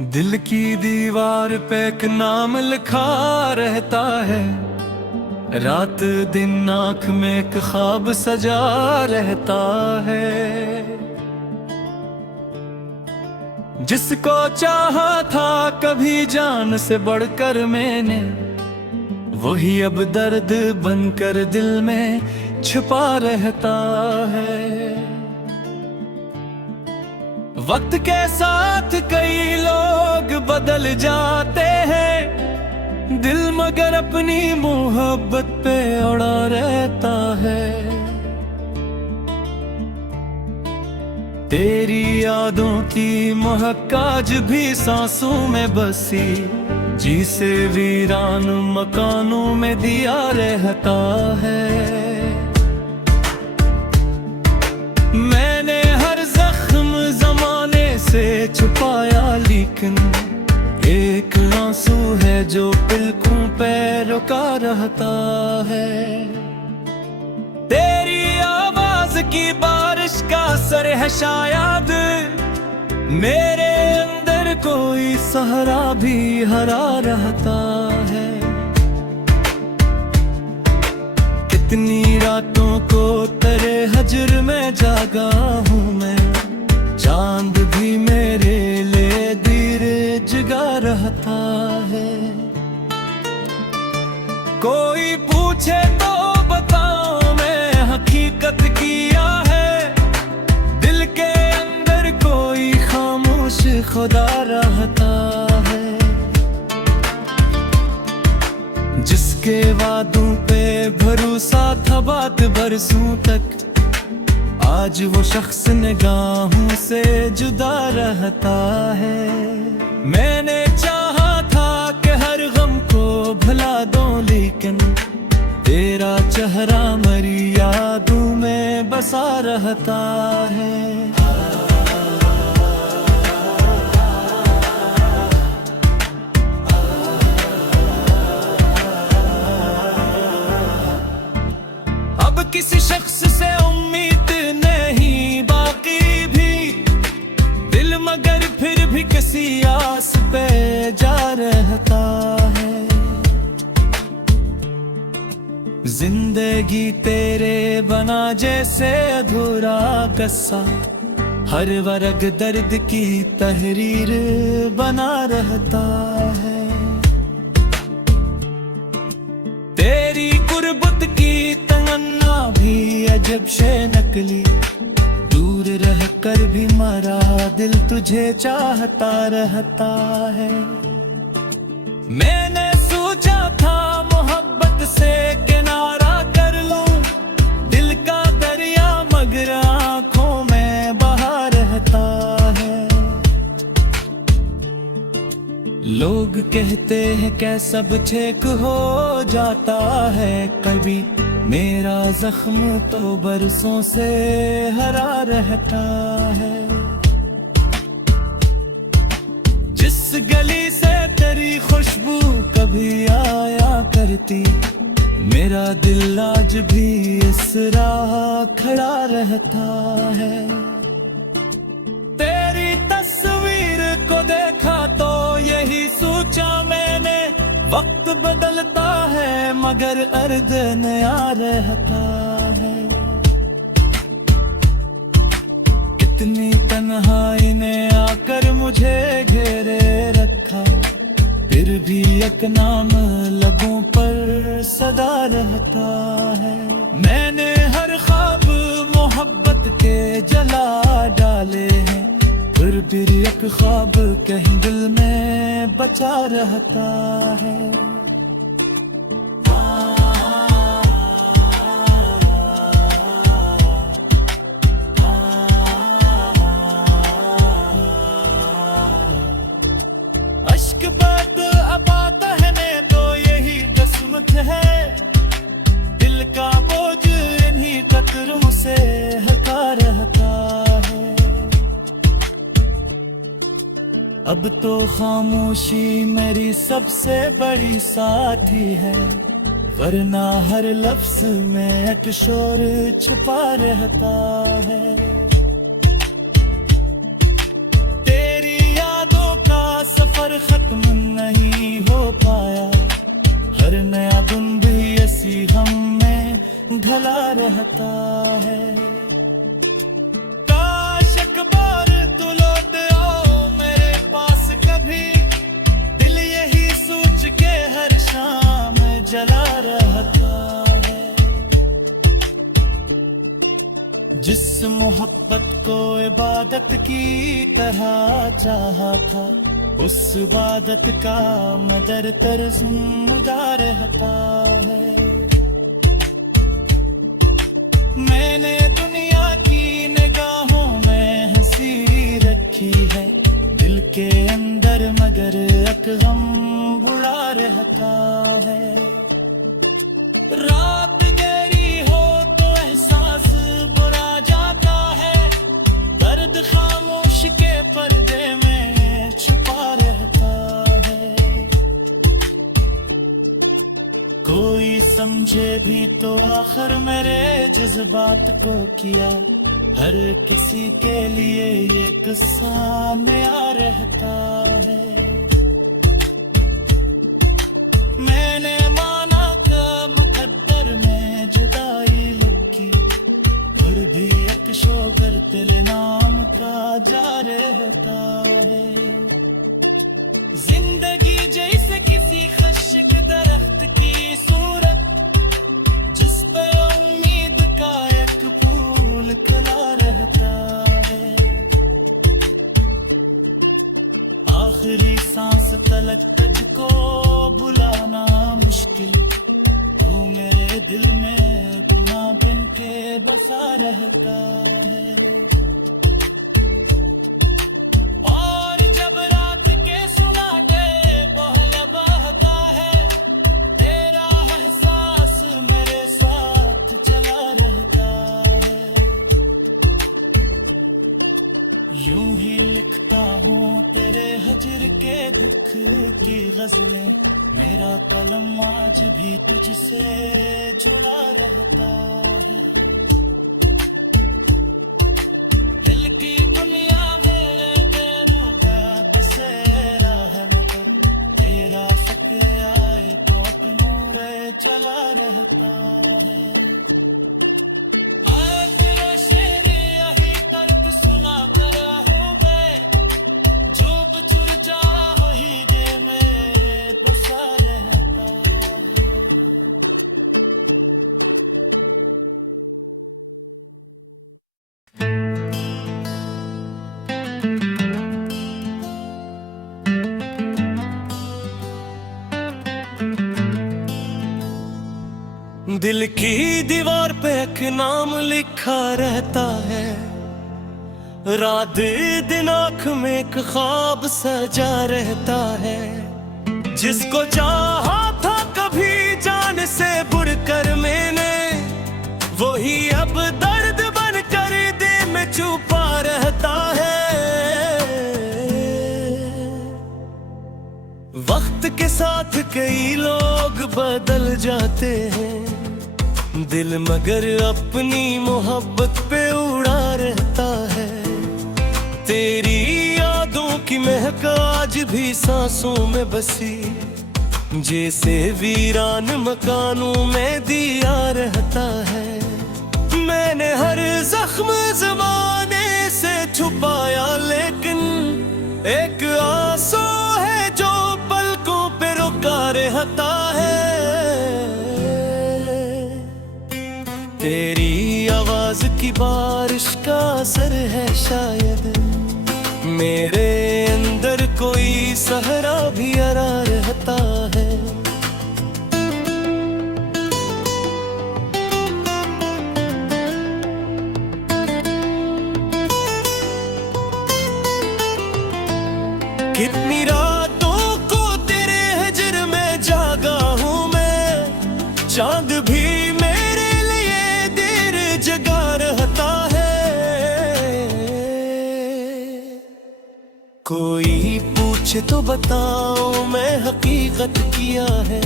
दिल की दीवार पे एक नाम लिखा रहता है, रात दिन आँख में एक ख्वाब सजा रहता है। जिसको चाहा था कभी जान से बढ़कर मैंने, वही अब दर्द बनकर दिल में छुपा रहता है। वक्त के साथ कई लोग बदल जाते हैं, दिल मगर अपनी मोहब्बत पे अड़ा रहता है। तेरी यादों की महक आज भी सांसों में बसी, जिसे वीरान मकानों में दिया रहता है। मैंने हर जख्म जमाने से छुपाया, लेकिन एक आंसू है जो पलकों पे रुका रहता है। तेरी आवाज की बारिश का असर है शायद, मेरे अंदर कोई सहारा भी हरा रहता है। कितनी रातों को तेरे हजर में जागा हूँ मैं, चांद भी मेरे लिए धीरे जगा रहता है। कोई पूछे तो बताओ मैं हकीकत किया है, दिल के अंदर कोई खामोश खुदा रहता है। जिसके वादों पे भरोसा था बात बरसों तक, आज वो शख्स निगाहों से जुदा रहता है। मैंने चाहा था कि हर गम को भुला दूं, लेकिन तेरा चेहरा मेरी यादों में बसा रहता है। अब किसी शख्स से उम्मीद नहीं बाकी भी, दिल मगर फिर भी किसी आस पे जा रहता है। जिंदगी तेरे बना जैसे अधूरा किस्सा, हर वर्ग दर्द की तहरीर बना रहता है। तेरी कुर्बत की तमन्ना भी अजब शे नकली, दूर रहकर भी मरा दिल तुझे चाहता रहता है। मैंने सोचा था मोहब्बत से किनारा कर लूं, दिल का दरिया मगर आंखों में बहा रहता है। लोग कहते हैं कैसा छेक हो जाता है कभी, मेरा जख्म तो बरसों से हरा रहता है। जिस गली से तेरी खुशबू कभी आया करती, मेरा दिल आज भी इस राह खड़ा रहता है। तेरी तस्वीर को देखा तो यही सोचा मैंने, वक्त बदलता है मगर अर्द नया रहता है। कितनी तन्हाई ने आकर मुझे घेरे रखा, फिर भी एक नाम लबों पर सदा रहता है। मैंने हर ख्वाब मोहब्बत के जला डाले हैं, फिर भी एक ख्वाब कहीं दिल में बचा रहता है। अश्क बात अब कहने तो यही किस्मत है, दिल का बोझ इन्हीं कतरों से हटा रहता है। अब तो खामोशी मेरी सबसे बड़ी साथी है, वरना हर लफ्ज में एक शोर छुपा रहता है। तेरी यादों का सफर खत्म नहीं हो पाया, हर नया दिन भी ऐसी हम में ढला रहता है। काश एक बार तू लौट आओ मेरे पास कभी, दिल यही सोच के हर शाम जला रहता है। जिस मोहब्बत को इबादत की तरह चाहा था, उस इबादत का मदर तरसुमदा रहता है। मैंने दुनिया की निगाहों में हंसी रखी है, दिल के अंदर मगर एक गम बुढ़ा रहता है। रात गहरी हो तो एहसास बुरा जाता है, दर्द खामोश के पर्दे में छुपा रहता है। कोई समझे भी तो आखिर मेरे जज्बात को किया, हर किसी के लिए ये किस्सा नया रहता है। मैंने माना कि मुकद्दर में जुदाई लिखी, फिर भी एक शोगर तेरे नाम का जा रहता है। जिंदगी जैसे किसी खश्क दरख्त की सूरत, जिस पे उम्मीद का एक फूल खिला रहता है। आखिरी सांस तलक तुझको बुलाना मुश्किल, तू मेरे दिल में गुना बिन के बसा रहता है। और जब रात के सुनाटे बहला बहता है, तेरा एहसास मेरे साथ चला रहता है। यूं ही लिखता हूँ तेरे हजर के दुख की गजलें, मेरा कलम आज भी तुझसे जुड़ा रहता है। दिल की दुनिया में बेरुगा बसेरा है, मगर तेरा शक्ल आए तो मोरे चला रहता है। तेरा शेर यही तर्क सुना कर हो गए, जो चुर जा वही दे में बसा रहता है। दिल की दीवार पे एक नाम लिखा रहता है, रात दिन आँख में एक ख्वाब सजा रहता है। जिसको चाहा था कभी जान से बढ़कर मैंने, वही अब दर्द बन कर दिल में छुपा रहता है। वक्त के साथ कई लोग बदल जाते हैं, दिल मगर अपनी मोहब्बत पे उड़ा रहता है। तेरी यादों की महक आज भी सांसों में बसी, जैसे वीरान मकानों में दिया रहता है। मैंने हर जख्म ज़माने से छुपाया, लेकिन एक आंसू है जो पलकों पे रुका रहता है। तेरी आवाज की बारिश का असर है शायद, मेरे अंदर कोई सहरा भी हरा रहता है। कितनी रातों को तेरे हिजर में जागा हूँ मैं, चांद भी मेरे लिए देर जगा रहता है। कोई पूछे तो बताओ मैं हकीकत किया है,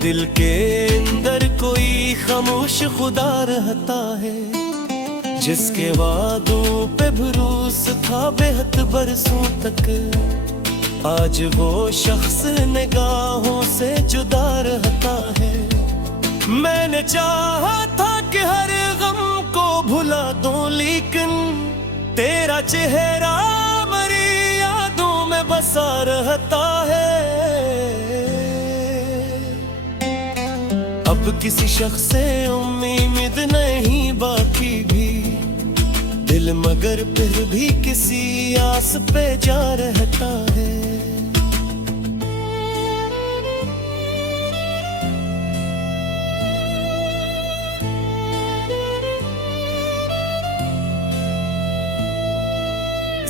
दिल के अंदर कोई खामोश खुदा रहता है। जिसके वादों पे भरोसा था बेहद बरसों तक, आज वो शख्स निगाहों से जुदा रहता है। मैंने चाहा था कि हर गम को भुला दूं, लेकिन तेरा चेहरा मेरी यादों में बसा रहता है। अब किसी शख्स से उम्मीद नहीं बाकी भी, दिल मगर फिर भी किसी आस पे जा रहता है।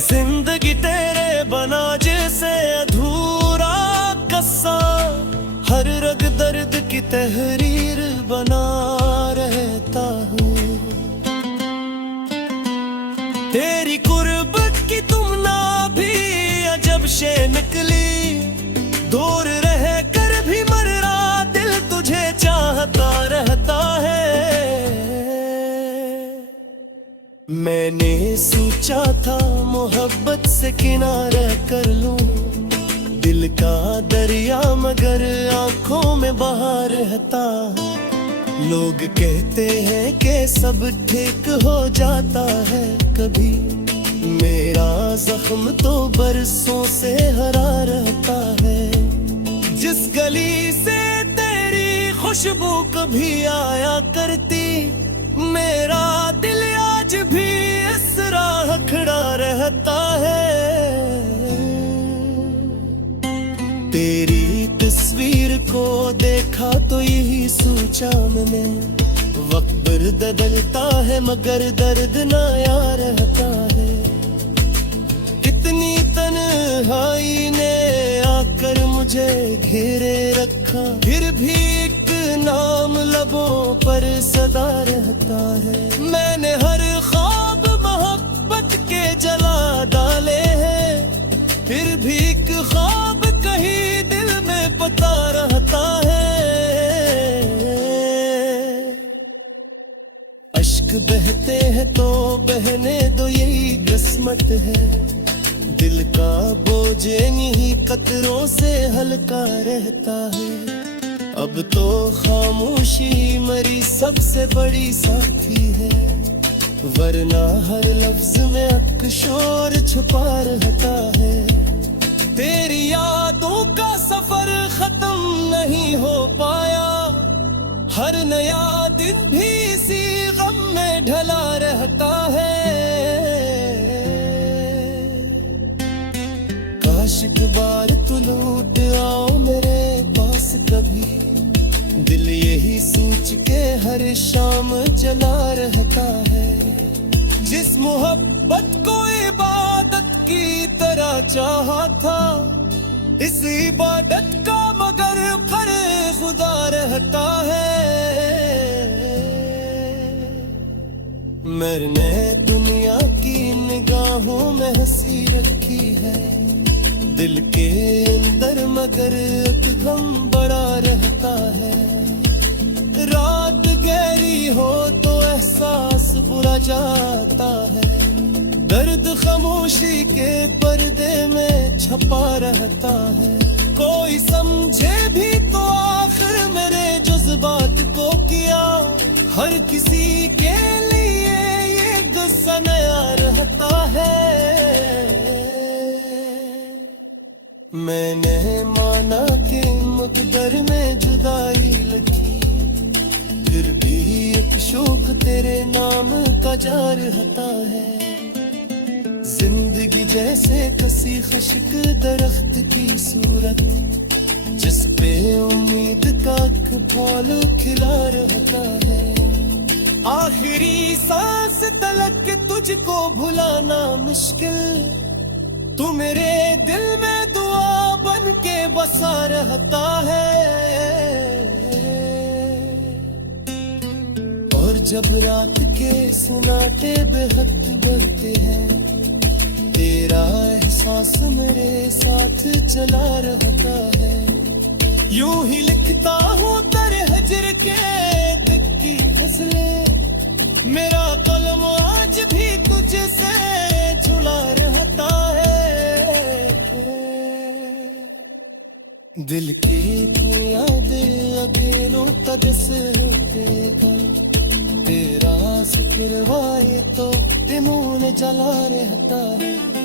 जिंदगी तेरे बना जैसे अधूरा कस्सा, हर रग दर्द की तहरीर बना रहता हूँ। तेरी कुर्बत की तुम ना भी अजब शे निकली, दूर रह कर भी मर्रा दिल तुझे चाहता रहता है। मैंने सोचा था मोहब्बत से किनारा कर लूं, दिल का दरिया मगर आंखों में बहा रहता। लोग कहते हैं कि सब ठीक हो जाता है कभी, मेरा जख्म तो बरसों से हरा रहता है। जिस गली से तेरी खुशबू कभी आया करती, मेरा दिल आज भी इस राह खड़ा रहता है। तेरी तस्वीर को देखा तो यही सोचा मैंने, वक्त बदलता है मगर दर्द ना यार रहता है। कितनी तन्हाई ने आकर मुझे घेरे रखा, फिर भी एक नाम लबों पर सदा रहता है। मैंने हर ख्वाब मोहब्बत के जला डाले हैं, फिर भी एक ख्वाब कहीं दिल में पता रहता है। अश्क बहते हैं तो बहने दो, यही किस्मत है। दिल का बोझ इन्हीं कतरों से हल्का रहता है। अब तो खामोशी मेरी सबसे बड़ी साथी है, वरना हर लफ्ज में अक शोर छुपा रहता है। तेरी यादों का सफर खत्म नहीं हो पाया, हर नया दिन भी इसी गम में ढला रहता है। काश एक बार तू लौट आओ मेरे पास कभी, दिल यही सोच के हर शाम जला रहता है। जिस मोहब्बत को इबादत की तरह चाहा था, इस इबादत का मगर पर खुदा रहता है। मैंने दुनिया की निगाहों में हंसी रखी है, दिल के अंदर मगर एक गम बड़ा रहता है। रात गहरी हो तो एहसास बुरा जाता है, दर्द खामोशी के पर्दे में छपा रहता है। कोई समझे भी तो आखिर मेरे जज्बात को किया, हर किसी के लिए ये गुस्सा नया रहता है। मैंने माना कि मुकद्दर में जुदाई लगी, फिर भी एक शौक तेरे नाम का जा रहता है। जिंदगी जैसे कसी खुश्क दरख्त की सूरत, जिस पे उम्मीद का फूल खिला रहता है। आखिरी सांस तलक के तुझको भुलाना मुश्किल, तू मेरे दिल में दुआ बन के बसा रहता है। और जब रात के सुनाटे बेहद बढ़ते हैं, तेरा एहसास मेरे साथ चला रहता है। यूं ही लिखता हूँ तेरे हजर के दिल की फसलें, मेरा कलम आज भी तुझसे छुड़ा रहता है। दिल की यादें अकेलों तक से गई तेरा सिखरवाए तो इन्होंने जला रहता है